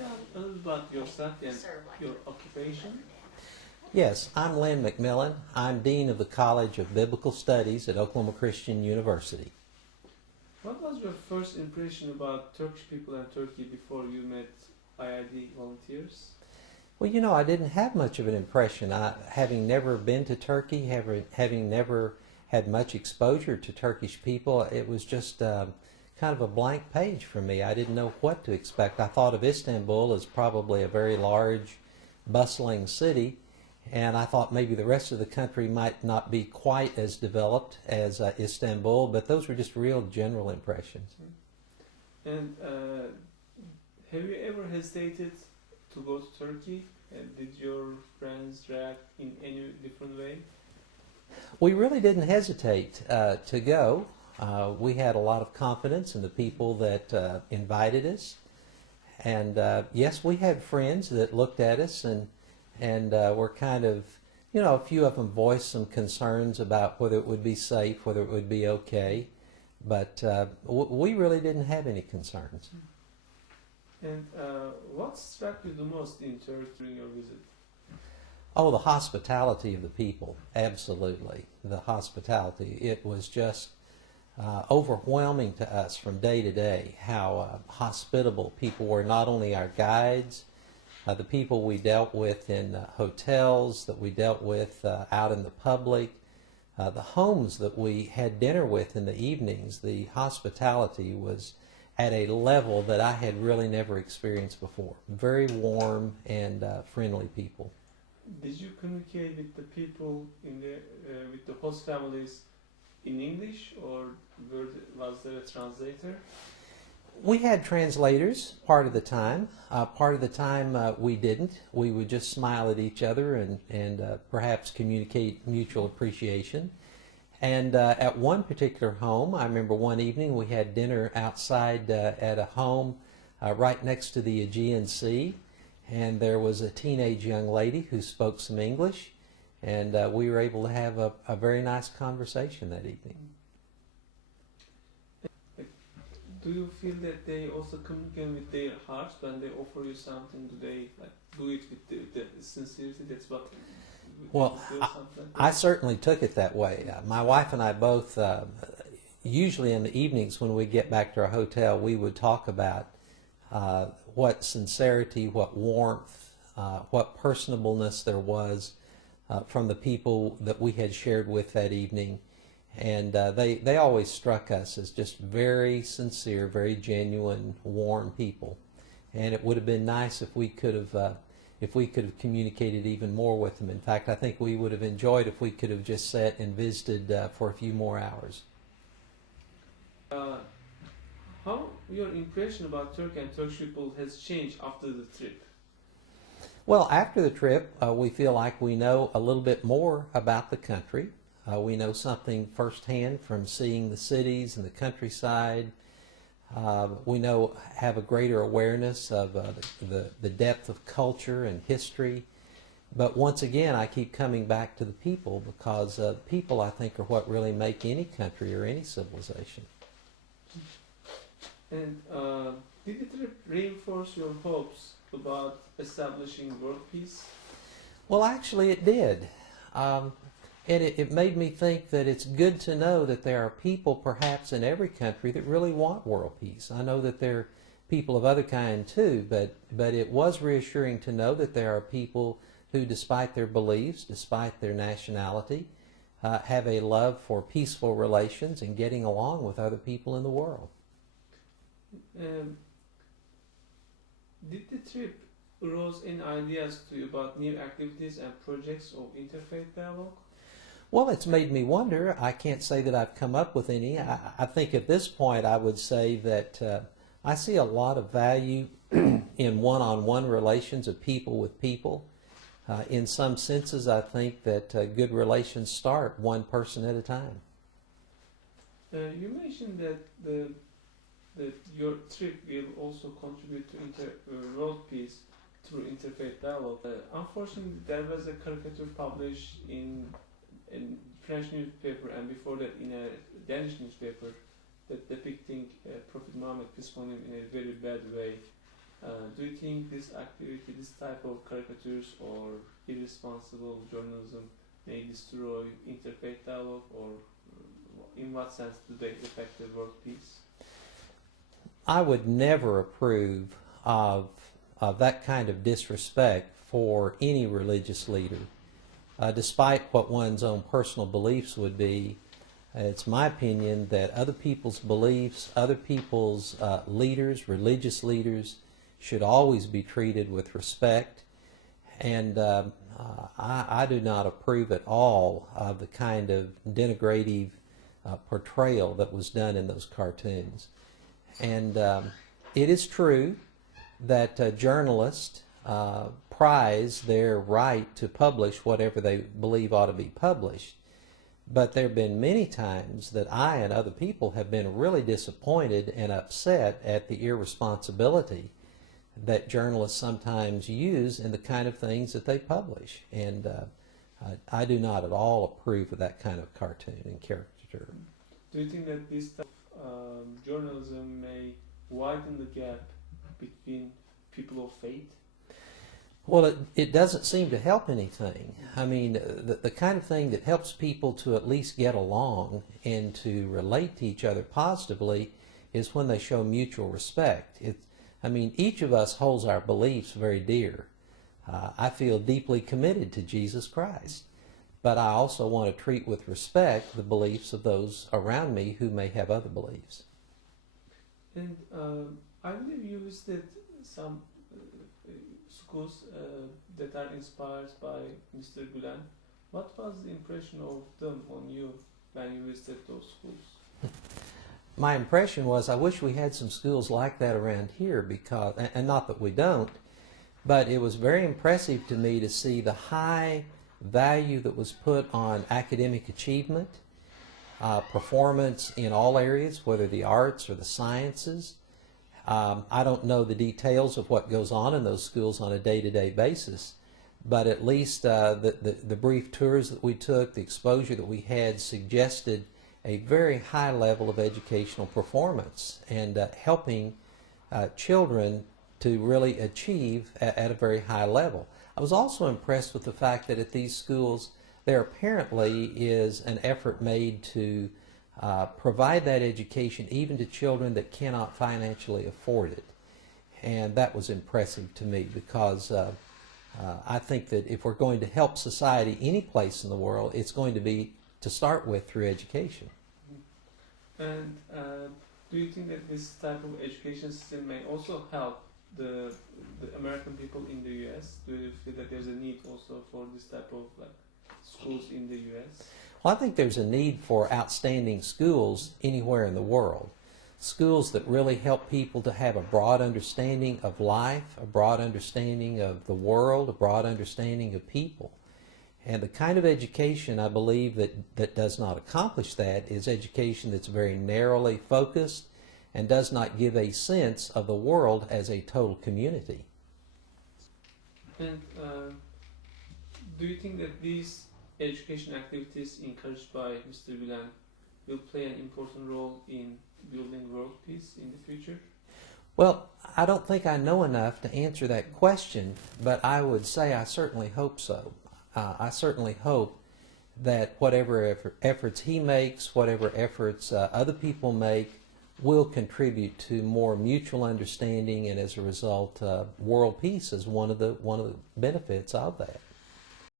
tell a little about yourself and your occupation? Yes, I'm Lynn McMillan. I'm Dean of the College of Biblical Studies at Oklahoma Christian University. What was your first impression about Turkish people and Turkey before you met IID volunteers? Well, you know, I didn't have much of an impression. Having never been to Turkey, having never had much exposure to Turkish people, it was just kind of a blank page for me. I didn't know what to expect. I thought of Istanbul as probably a very large, bustling city, and I thought maybe the rest of the country might not be quite as developed as Istanbul, but those were just real general impressions. And have you ever hesitated to go to Turkey? And did your friends react in any different way? We really didn't hesitate to go. We had a lot of confidence in the people that invited us. And yes, we had friends that looked at us and were kind of, you know, a few of them voiced some concerns about whether it would be safe, whether it would be okay. But we really didn't have any concerns. And what struck you the most in Turkey during your visit? Oh, the hospitality of the people, absolutely. The hospitality. It was just overwhelming to us from day to day how hospitable people were, not only our guides, the people we dealt with in hotels, that we dealt with out in the public, the homes that we had dinner with in the evenings. The hospitality was at a level that I had really never experienced before. Very warm and friendly people. Did you communicate with the people in the with the host families in English, or was there a translator? We had translators part of the time. Part of the time we didn't. We would just smile at each other and perhaps communicate mutual appreciation. And at one particular home, I remember one evening we had dinner outside at a home right next to the Aegean Sea, and there was a teenage young lady who spoke some English, and we were able to have a very nice conversation that evening. Do you feel that they also communicate with their hearts when they offer you something? Do they do it with the sincerity? That's what. Well, I certainly took it that way. My wife and I both, usually in the evenings when we get back to our hotel, we would talk about what sincerity, what warmth, what personableness there was from the people that we had shared with that evening. And they always struck us as just very sincere, very genuine, warm people. And it would have been nice if we could have communicated even more with them. In fact, I think we would have enjoyed if we could have just sat and visited for a few more hours. How your impression about Turkey and Turkish people has changed after the trip? Well, after the trip, we feel like we know a little bit more about the country. We know something firsthand from seeing the cities and the countryside. We have a greater awareness of the depth of culture and history. But once again, I keep coming back to the people, because people, I think, are what really make any country or any civilization. And did the trip reinforce your hopes about establishing world peace? Well, actually it did. It made me think that it's good to know that there are people perhaps in every country that really want world peace. I know that there are people of other kind too, but it was reassuring to know that there are people who, despite their beliefs, despite their nationality, have a love for peaceful relations and getting along with other people in the world. Did the trip arouse any ideas to you about new activities and projects of interfaith dialogue? Well, it's made me wonder. I can't say that I've come up with any. I think at this point I would say that I see a lot of value in one-on-one relations of people with people. In some senses, I think that good relations start one person at a time. You mentioned that your trip will also contribute to world peace through interfaith dialogue. Unfortunately, there was a caricature published in French newspaper, and before that in a Danish newspaper, that depicting Prophet Muhammad, peace upon him, in a very bad way. Do you think this activity, this type of caricatures or irresponsible journalism may destroy interfaith dialogue, or in what sense do they affect the world peace? I would never approve of that kind of disrespect for any religious leader. Despite what one's own personal beliefs would be, it's my opinion that other people's beliefs, other people's leaders, religious leaders, should always be treated with respect. And I do not approve at all of the kind of denigrative portrayal that was done in those cartoons. And it is true that journalists prize their right to publish whatever they believe ought to be published. But there have been many times that I and other people have been really disappointed and upset at the irresponsibility that journalists sometimes use in the kind of things that they publish. And I do not at all approve of that kind of cartoon and caricature. Do you think that this type of journalism may widen the gap between people of faith? Well, it doesn't seem to help anything. I mean, the kind of thing that helps people to at least get along and to relate to each other positively is when they show mutual respect. I mean, each of us holds our beliefs very dear. I feel deeply committed to Jesus Christ, but I also want to treat with respect the beliefs of those around me who may have other beliefs. And I believe you visited some schools that are inspired by Mr. Gulen. What was the impression of them on you when you visited those schools? My impression was I wish we had some schools like that around here, because, and not that we don't, but it was very impressive to me to see the high value that was put on academic achievement, performance in all areas, whether the arts or the sciences. I don't know the details of what goes on in those schools on a day-to-day basis, but at least the brief tours that we took, the exposure that we had, suggested a very high level of educational performance and helping children to really achieve at a very high level. I was also impressed with the fact that at these schools there apparently is an effort made to provide that education even to children that cannot financially afford it. And that was impressive to me, because I think that if we're going to help society any place in the world, it's going to be to start with through education. And do you think that this type of education system may also help the American people in the U.S.? Do you feel that there's a need also for this type of schools in the U.S.? Well, I think there's a need for outstanding schools anywhere in the world. Schools that really help people to have a broad understanding of life, a broad understanding of the world, a broad understanding of people. And the kind of education, I believe, that does not accomplish that is education that's very narrowly focused and does not give a sense of the world as a total community. And do you think that these education activities encouraged by Mr. Gulen will play an important role in building world peace in the future? Well, I don't think I know enough to answer that question, but I would say I certainly hope so. I certainly hope that whatever efforts he makes, whatever efforts other people make, will contribute to more mutual understanding, and as a result, world peace is one of the benefits of that.